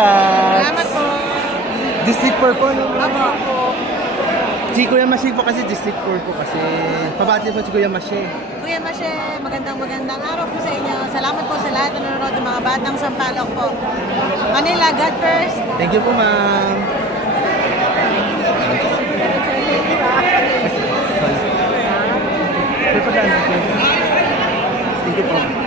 Salamat po. District 4 po, no? Apo. Si Kuya Mashe po kasi District 4 po kasi. Pabati po si Kuya Mashe. Kuya Mashe, magandang araw po sa inyo. Salamat po sa lahat na nanonood ng mga batang Sampaloc po. Manila, God first. Thank you po, ma'am. Thank you po.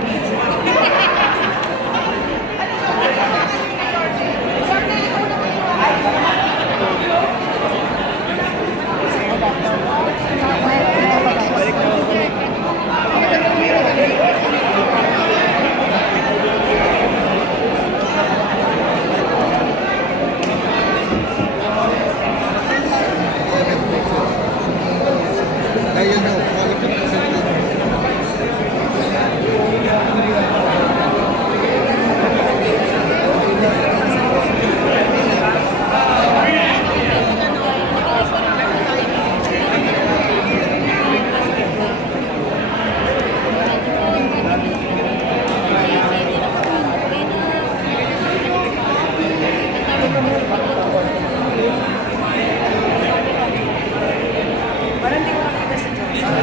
Parang di ko nakita si Josh.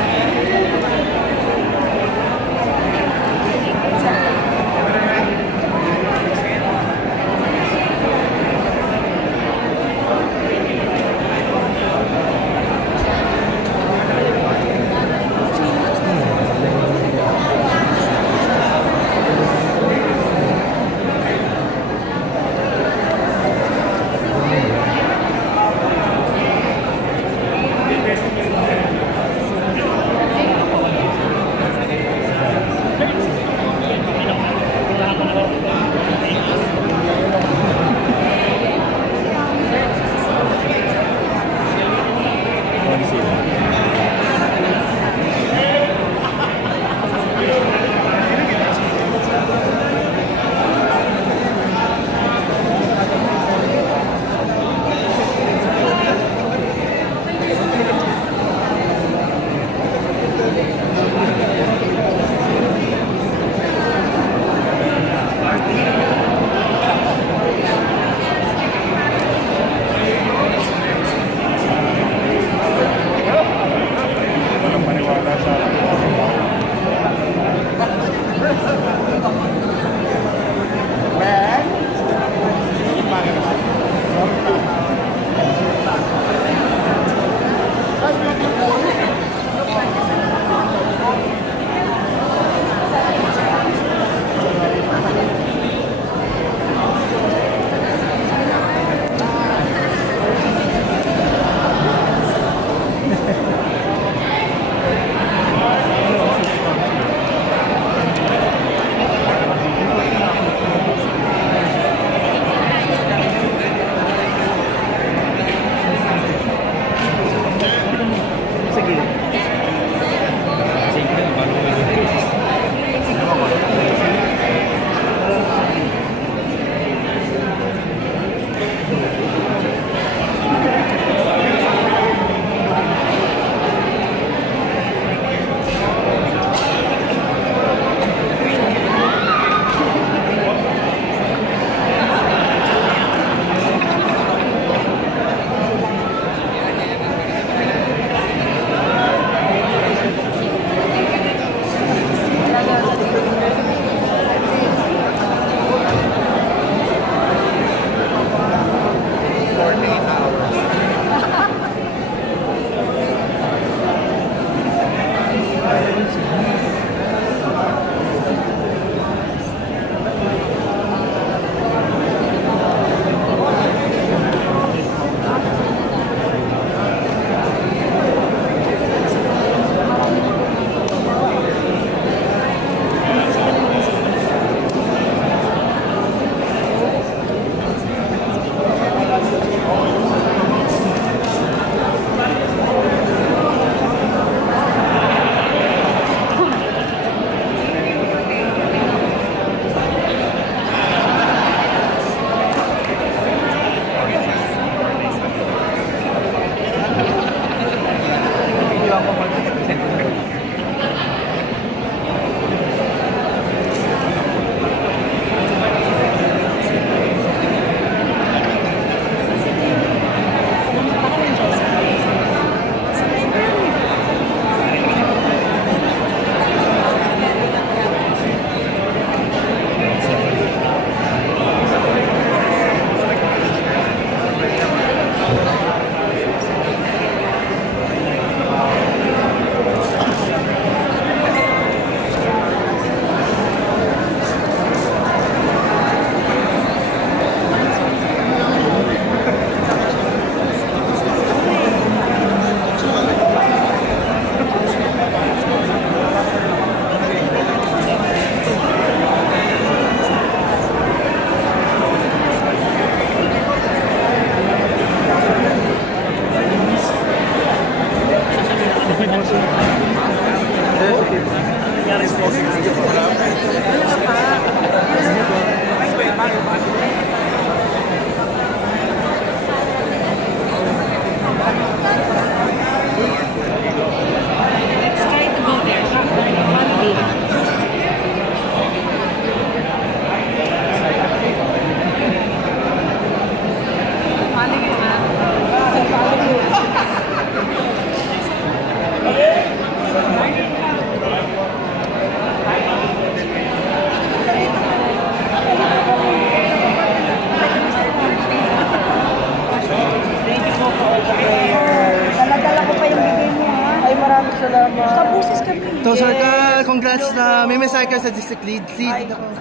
Maraming salamat. Kabusis kami. So, Sarkal, congrats na may mensahe ka sa district lead.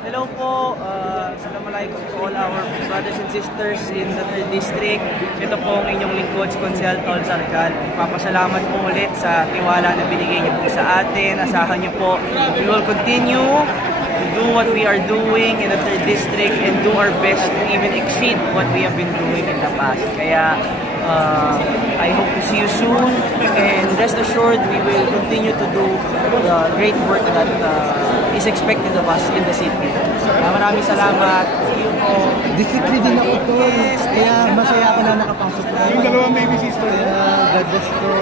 Hello po. Assalamualaikum to all our brothers and sisters in the 3rd District. Ito po ang inyong lingkod, si Consel Tol Sarkal. Papasalamat po ulit sa tiwala na binigay niyo po sa atin. Asahan niyo po, we will continue to do what we are doing in the 3rd District and do our best to even exceed what we have been doing in the past. Kaya, I hope to see you soon, and rest assured we will continue to do the great work that is expected of us in the city. Maraming salamat. See you po. District lead din ako to. Kaya masaya ako na nakapasok tayo. Yung dalawang baby sister. Kaya God bless ko.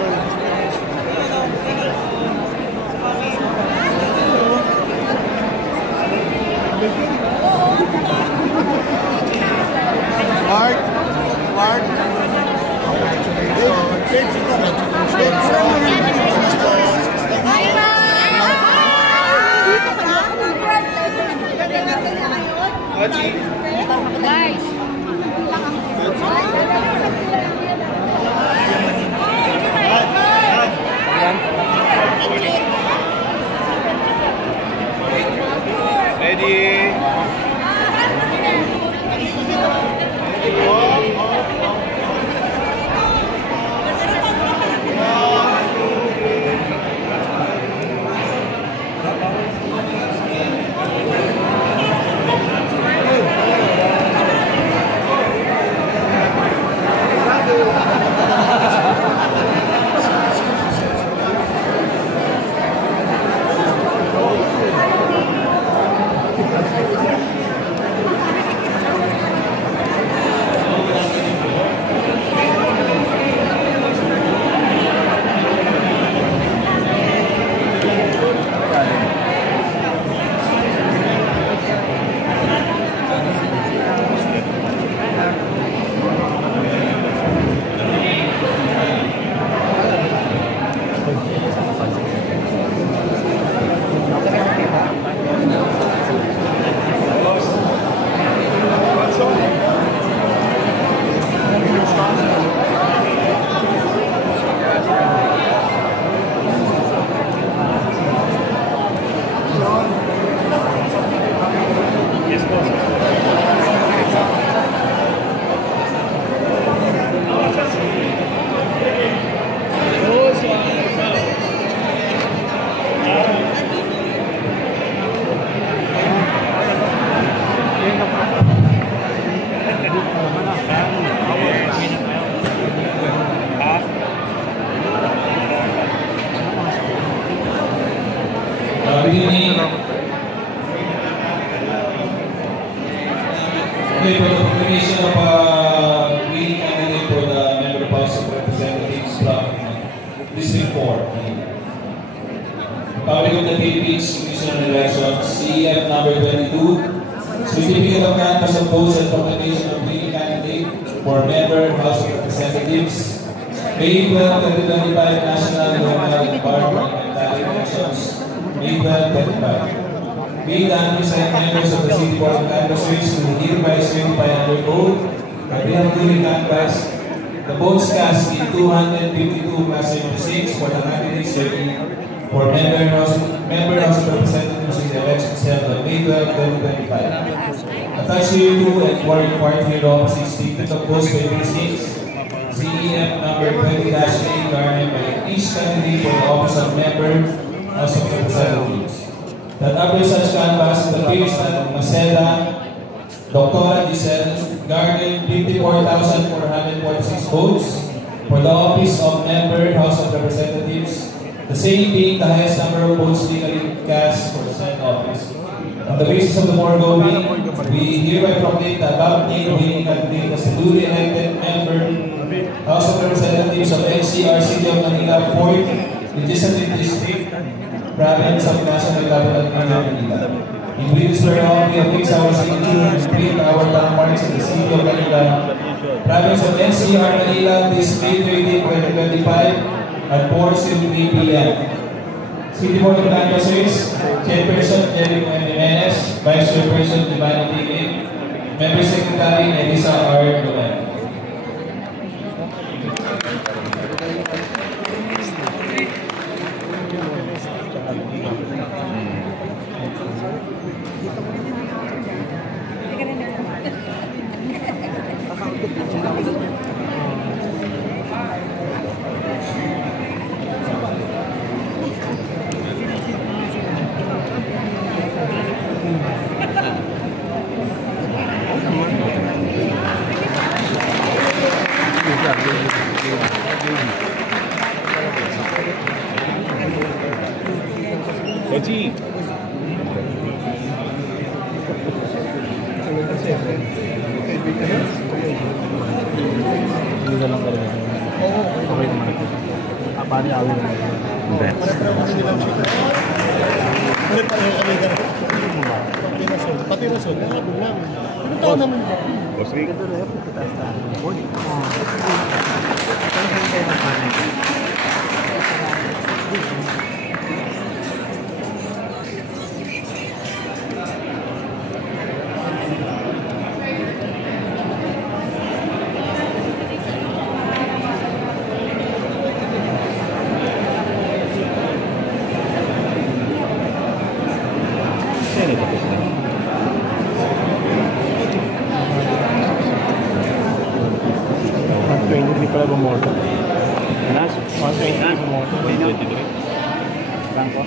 Mark. Guys. Ready? Okay, for the proclamation of leading candidate for the member of House of Representatives from District 4. Republic of the Philippines Commission on Elections, CEF number 22, certificate of canvass of votes and proclamation of leading candidate for member House of Representatives, May 12, 2025 National Local Party and Elections, May 12, 2025. Being the undecided members of the City Board of Canvassers who hereby certify under oath that they have duly canvassed the votes cast in 252 Class 76 for the candidates serving for member House of Representatives in the elections held on May 12, 2025. Attached here to and for required here opposite statement of votes by precincts, CEF number 20-8 garnered by each candidate for the office of member House of Representatives. That after such canvass, the Pakistan Maseda, Dr. Giselle, garnered 54,446 votes for the office of member House of Representatives, the same being the highest number of votes legally cast for the said office. On the basis of the foregoing, we hereby proclaim the above named winning candidate as the duly elected member House of Representatives of NCR City of Manila 4th Legislative District, Province of National Capital Manila. In which whereof we affix our signature and print our landmarks in the City of Manila, Province of NCR Manila, this May 13, 2025 at 4:03 p.m. City Board of Canvassers, Chairperson Jericho M. Jimenez, Vice Chairperson Giovanni Tigig, Member Secretary Elisa R. Duman. Oji. Hindi ka lang talaga. Oo. Okay naman. Paano awin naman? Hindi. Pati Rasol, nakabog namin. Anong taon naman ba? Boss Rick. Hindi pala bumoto. Anas? 120 bumoto. 123. Bangko?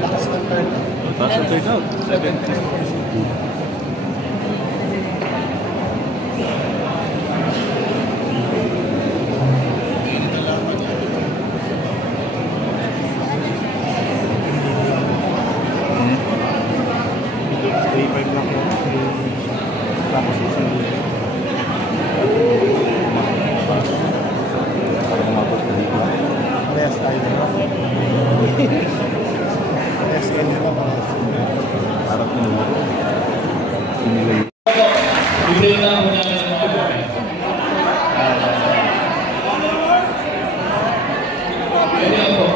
Lakas ng turnout. Lakas ng turnout. 7. Parehas tayo na. Parehas kayo nila. Parang pinularo. Bibigyan lang ako namin ng mga buhay. Pwede ako.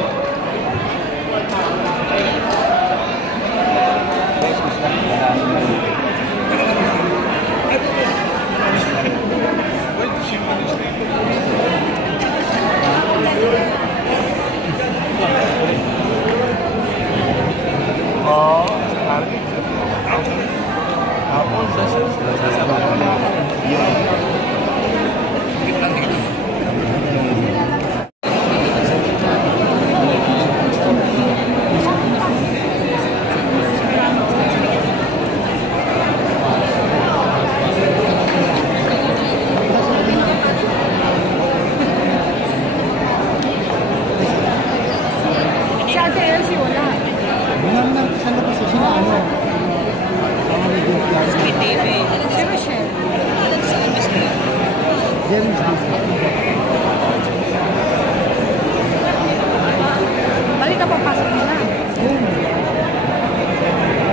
Balita pa pasok nila.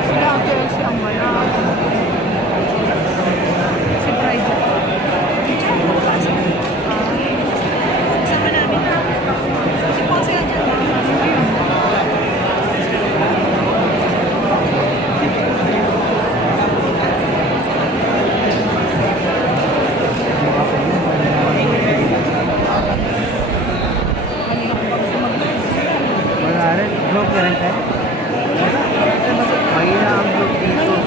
Sila ang KLC ang wala. Surprise na. Kasama namin. Si Pose yan dyan. Vlog ka rin tayo? Mahina ang vlog dito.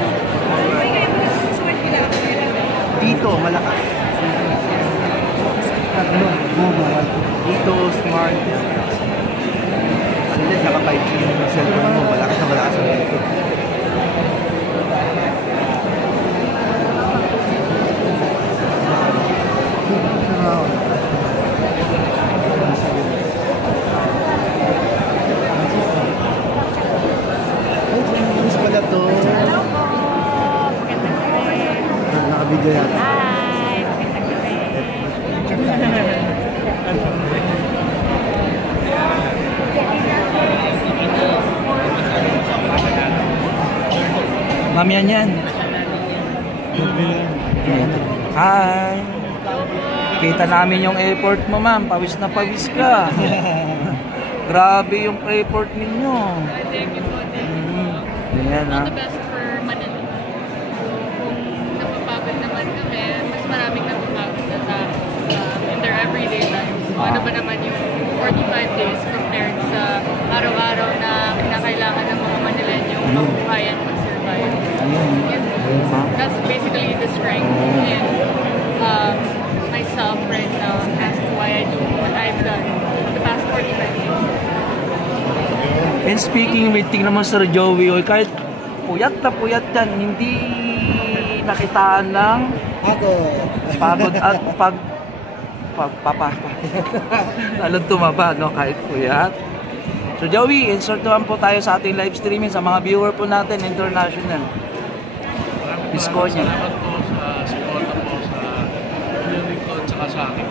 Dito, malakas. Dito, smart. Hindi, saka 5G yung cellphone mo. Malakas na malakas ang dito. Pala to. Hello po. Magandang gabi. Nakabidyo yata. Hi. Magandang gabi. Ma'am yan. Hi. Kita namin yung effort mo, ma'am. Pawis na pawis ka. Grabe yung effort ninyo. Thank you po. Ayan, ha. All the best for Manila. Kung napapagod naman kami, mas maraming napapagod na tao in their everyday lives. Ano ba naman yung 45 days compared sa araw-araw na kinakailangan ng mga Manilenyong mabuhay at mag-survive. That's basically the strength in myself right now as to why I do what I've done the past 45 days. And speaking with, tingnan mo Sir Joey, kahit puyat na puyat yan, hindi nakitaan ng pagod at pagpapapa. Lalong tumaba, no? Kahit puyat. So Joey, insert naman po tayo sa ating live streaming sa mga viewer po natin international. Disco niya. Salamat po sa suporta po sa community ko at saka sa akin.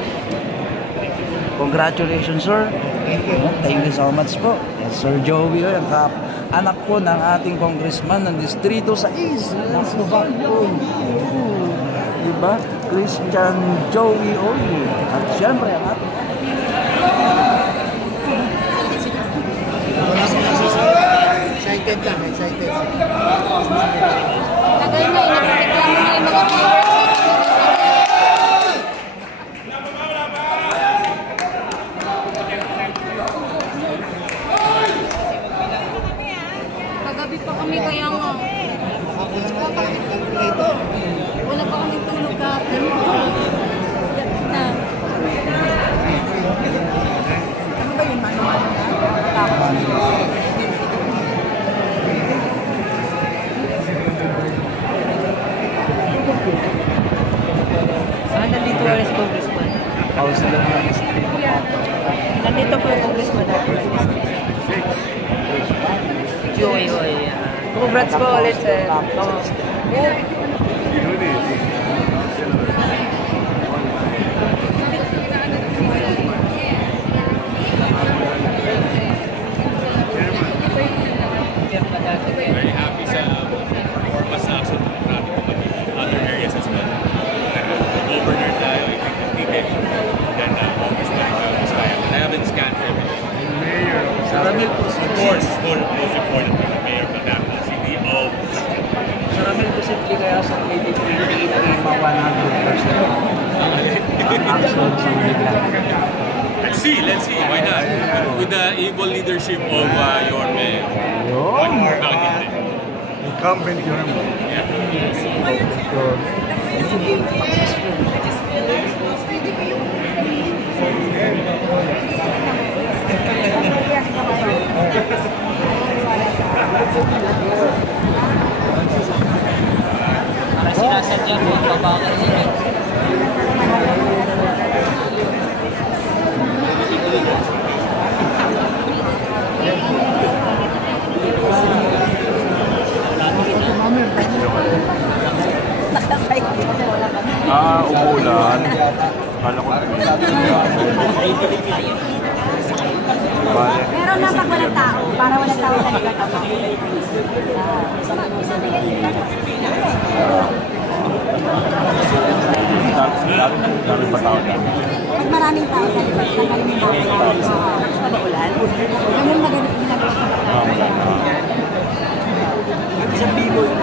Congratulations, sir. Thank you so much po. Yes, Sir Joey, ang anak po ng ating congressman ng Distrito 6. Diba? Christian Joey Oye. At syempre, ang ating excited lang, excited. Tagal na, inareklamo na yung mga kagabi pa kami kaya nga. Wala pa kami tulog kahapon. Na. Ano ba yun? Mano-mano na? Tapos. Saan nandito ang congressman? house na lang. Nandito po yung congressman natin. Joy. Congrats po ulit sir. Very happy sa performance na sa other areas as well. Governor tayo, I think completed. Then Congressman Vizcaya. And I haven't scanned everything. Mayor. Saramil po Of course, most important for the Mayor Batangas, CDO. Saramil po simply kaya sa 2020 na mga 100% ang action sa Manila. Let's see, why not? With the able leadership of your mayor. Why not? Incumbent yun. Para sinasadya po ang babakal nila. Umulan. Kala ko Pero na pag walang tao, para walang tao talaga tama. Dami pa tao dyan. Pag maraming tao sa likod, maraming tao. Tapos pag ulan, ganun na ganun ginagawa sa mga. Isang bibo yung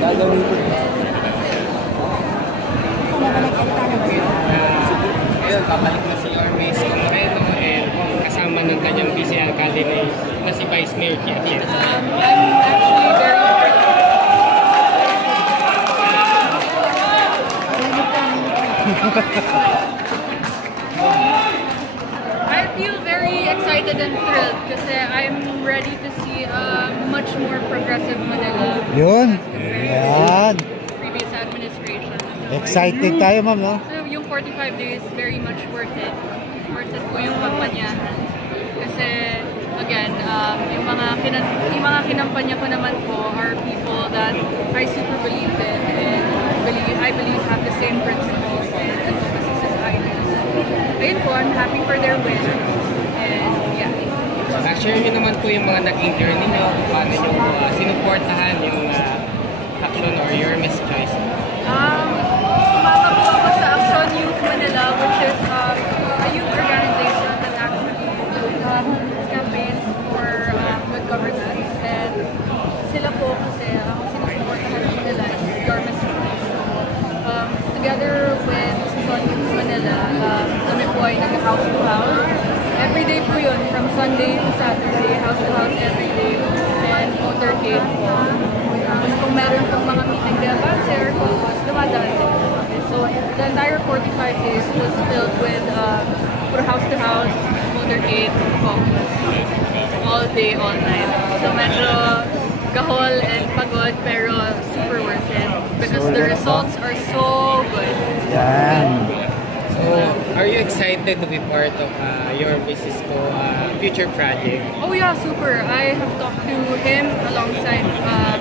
gagawin ko. Ngayon, papalik na si Ormes Moreno and kasama ng kanyang vice alcalde na si Vice Mayor Kiakian. I feel very excited and thrilled kasi I'm ready to see a much more progressive Manila. Yun. Yan. Previous administration. So, Excited tayo, ma'am, no? So, yung 45 days, very much worth it. Worth it po yung kampanya. Kasi, again, yung mga kinampanya ko naman po are people that I super believe in and I believe have the same principles and advocacy societies. Ayun po, I'm happy for their win. And, yeah. Share nyo naman po yung mga naging journey nyo, paano nyo sinuportahan yung action or your Miss Choice. Sumama po ako sa Action Youth Manila, which is a youth organization that actually campaigns for good governance. And sila po kasi ang sinusuportahan ng Manila is your Miss Choice. Together with Action Youth Manila, kami po ay nag-house to house. Every day po yun, from Sunday to Saturday, house to house every day, and motorcade po. Kung meron pong mga meeting de avance or caucus, dumadaan din po kami. So the entire 45 days was filled with house to house, underpaid focus. All day, all night. So medyo gahol and pagod pero super worth it because the results are so good. Yan. So, are you excited to be part of your Mrs. Ko future project? Oh yeah, super. I have talked to him alongside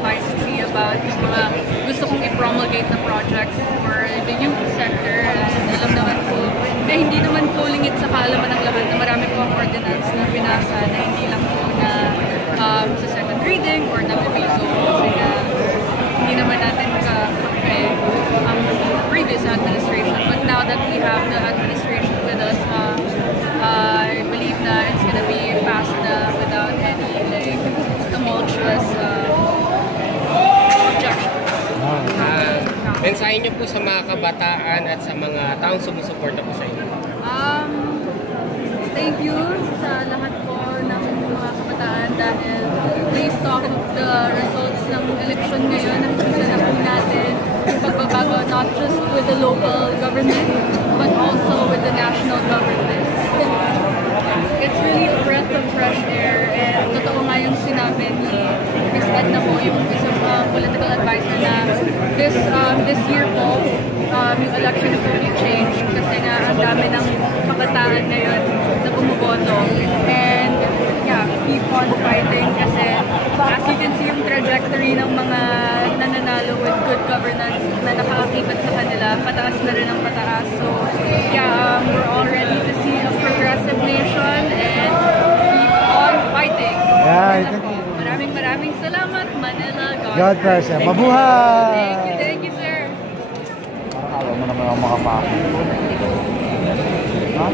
Vice P about yung mga gusto kong i-promulgate na projects for the youth sector. And alam naman po, na hindi naman po lingit sa kaalaman ng lahat na marami po ang ordinance na binasa na hindi lang po na sa second reading or nag-veto kasi hindi naman natin ka-compare ang previous administration. But now that we have the administration with us, I believe that it's gonna be passed without any like tumultuous objections. Mensahe niyo po sa mga kabataan at sa mga taong sumusuporta po sa inyo. Thank you sa lahat po ng mga kabataan dahil based off of the results ng election ngayon, nakikita na po natin yung pagbabago not just with the local government but also with the national government. It's really a breath of fresh air and totoo nga yung sinabi ni Ms. Edna po, yung political advisor na this year po, yung election is really changed kasi nga ang dami ng kabataan ngayon na bumuboto. And yeah, keep on fighting kasi as you can see yung trajectory ng mga nananalo with good governance na nakaakibat sa kanila, pataas na rin ang pataas. So yeah, we're all ready to see a progressive nation and keep on fighting. Yeah, Maraming salamat, Manila. God bless you. Mabuhay! Thank you, sir. Parang alam mo naman ang makapakit. Ha?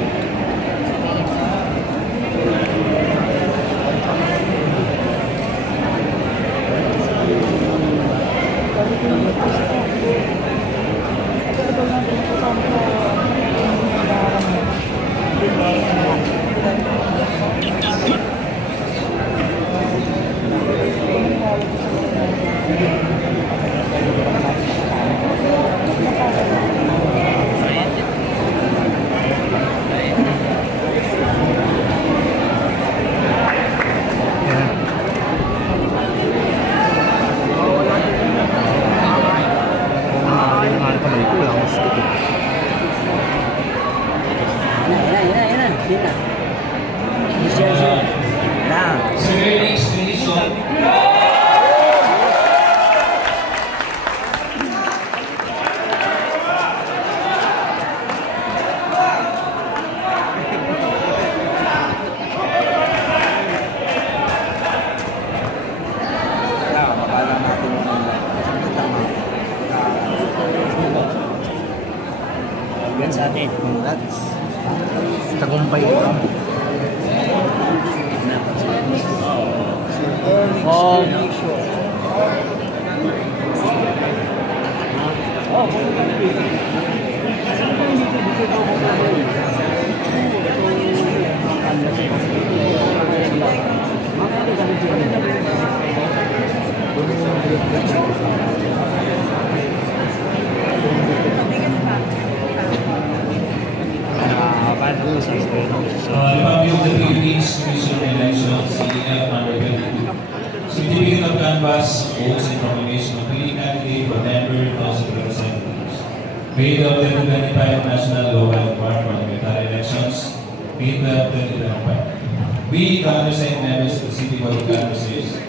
Sa atin. That's tagumpay ito. Oh, sure. Copy of the Philippines Commission on Elections, CDF number 22. Certificate of Canvass, Votes and Proclamation of Pili Candidate for Member, House of Representatives. Made of 2025 National, Local, and Parliamentary Elections. May 12, 2025. We, the undersigned members of the City Board of Canvassers,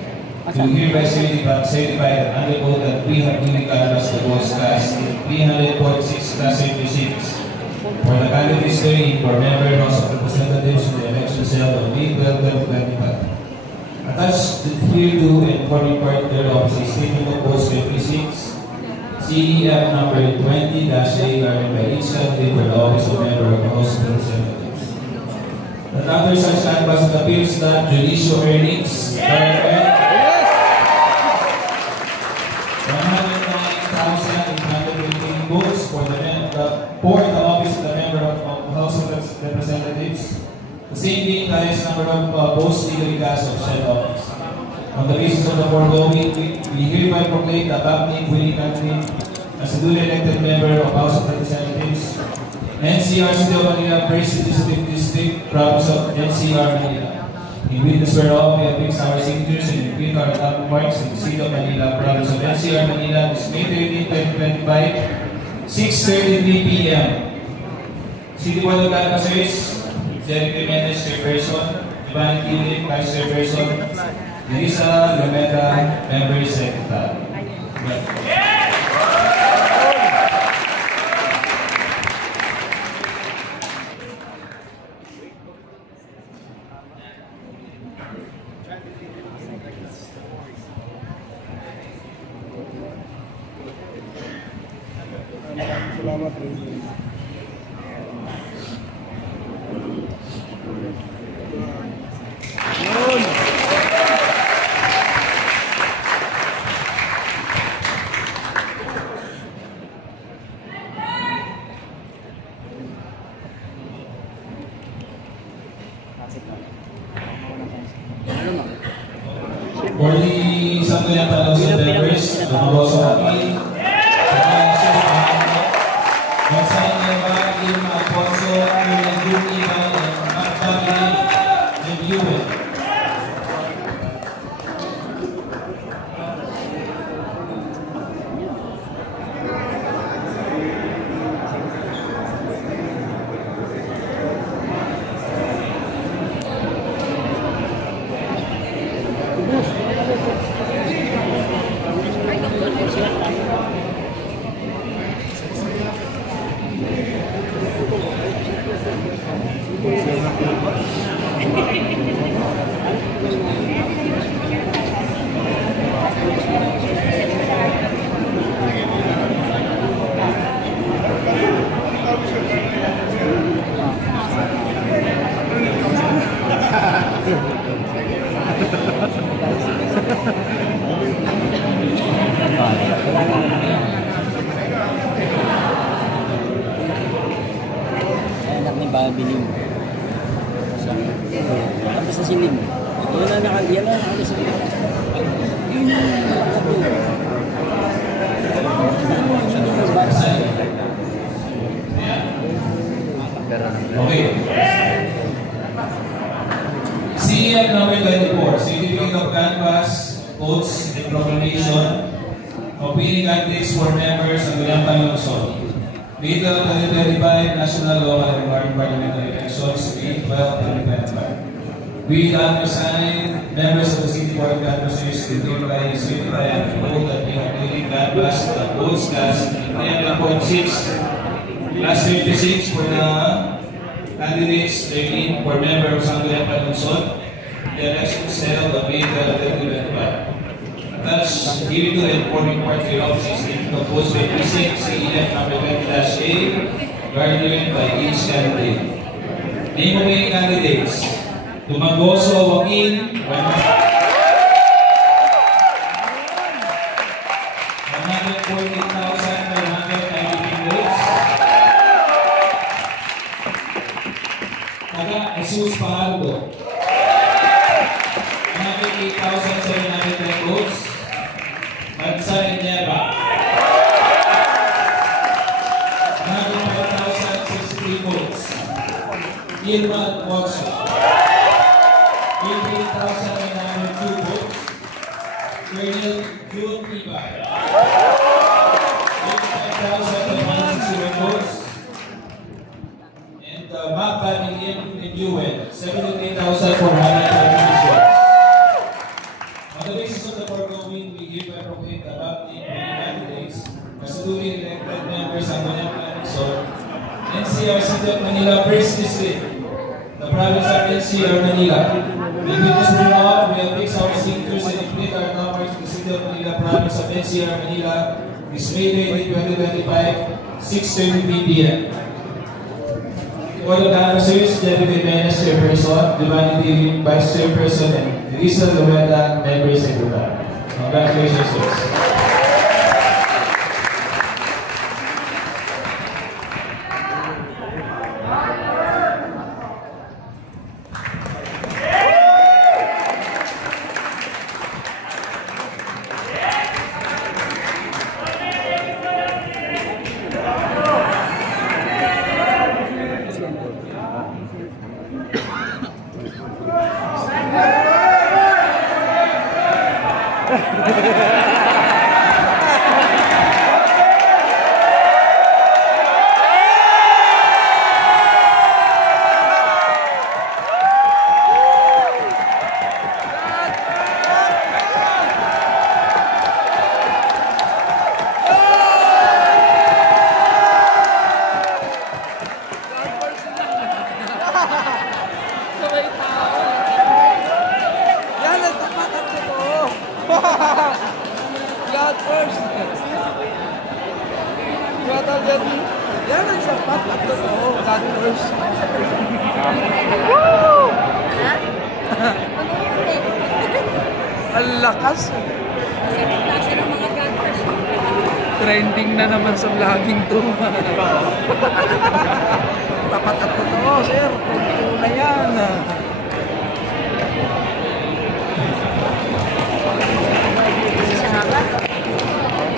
do hereby certify that under oath that we have duly canvassed the votes cast in 346 Class A precincts for the candidates in for Member, House of Representatives in the election held on May 12, 2025. Attached hereto and forming part thereof is a statement of votes by precincts, CEF number 20-A, governed by each candidate for the office of Member of the House of Representatives. That after such canvass, it appears that judicial earnings are 109,815 votes for the office of the Member of the House of Representatives, the same being the highest number of votes legally cast of said office. On the basis of the foregoing, we hereby proclaim the above named winning candidate as a duly elected member of House of Representatives NCR City of Manila, First District, Province of NCR Manila. In witness whereof, we have fixed our signatures and print our top marks in the City of Manila, Province of NCR Manila, this May 13, 2025, 6:33 p.m. City Board of Canvassers, Derek Jimenez, Chairperson, Ivan Kilik, Vice Chairperson, Larissa Lumeta, Member Secretary. Salamat rin. For the Sangguniang Panlungsod members, lumabas sa akin, Magsayin niya ba yung mga Alfonso, yung Duki, and Magpapili, and Yuwen? Anak ni Babiling. Tapos na siling. Yan na nakasiling. Okay. CEF number 24, Certificate of Canvass, Oaths, and Proclamation of winning candidates for members of the Panlungsod. Vehicle 2025 National Local and Parliamentary Elections, May 12, 2025. We undersign members of the City Board of Canvassers to certify and vote that they are winning canvass the votes class 300.6, class 36 for the candidates 13 for member of Sangguniang Panlungsod. The election is held on May 12, 2025. Thus, given to the informing part of the office is composed by precinct CEF number 20-A, guardian by each candidate. Name of the candidates: Tumagoso Joaquin, 148,793 votes. Taga Jesus Pahaldo, 108,710 votes. Bansa Nieva, 105,063 votes. Irma Watson, 88,902 votes. Colonel June Iba, 85,160 votes. And Magpa Million and Yuwen, 73,426 votes. On the basis of the foregoing, we hereby proclaim the above named candidates as duly elected members of the Panlungsod, NCR City of Manila, First District, the Province of NCR Manila. We witness whereof, we have fixed our signatures and complete our numbers in the City of Manila, Province of NCR Manila, this May 20, 2025, 6:33 p.m. Board of Canvassers, Deputy Jimenez, Chairperson, Giovanni Tiling, Vice Chairperson, and Larissa Lumeta, Member Secretary. Congratulations, sirs. Yan ang tapat at totoo. God first. Yan ang sapat at totoo. God first. Woo! Ang lakas. Trending na naman sa vlogging to. Tapat at totoo, sir. Totoo na yan.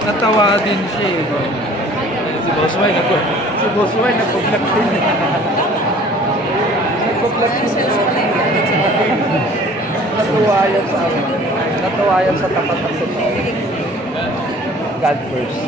Natawa din siya eh. Si Boss Wai nagpo-vlog din. Nagpo-vlog din. Natuwa yan sa amin. Natuwa yan sa tapat at totoo. God first.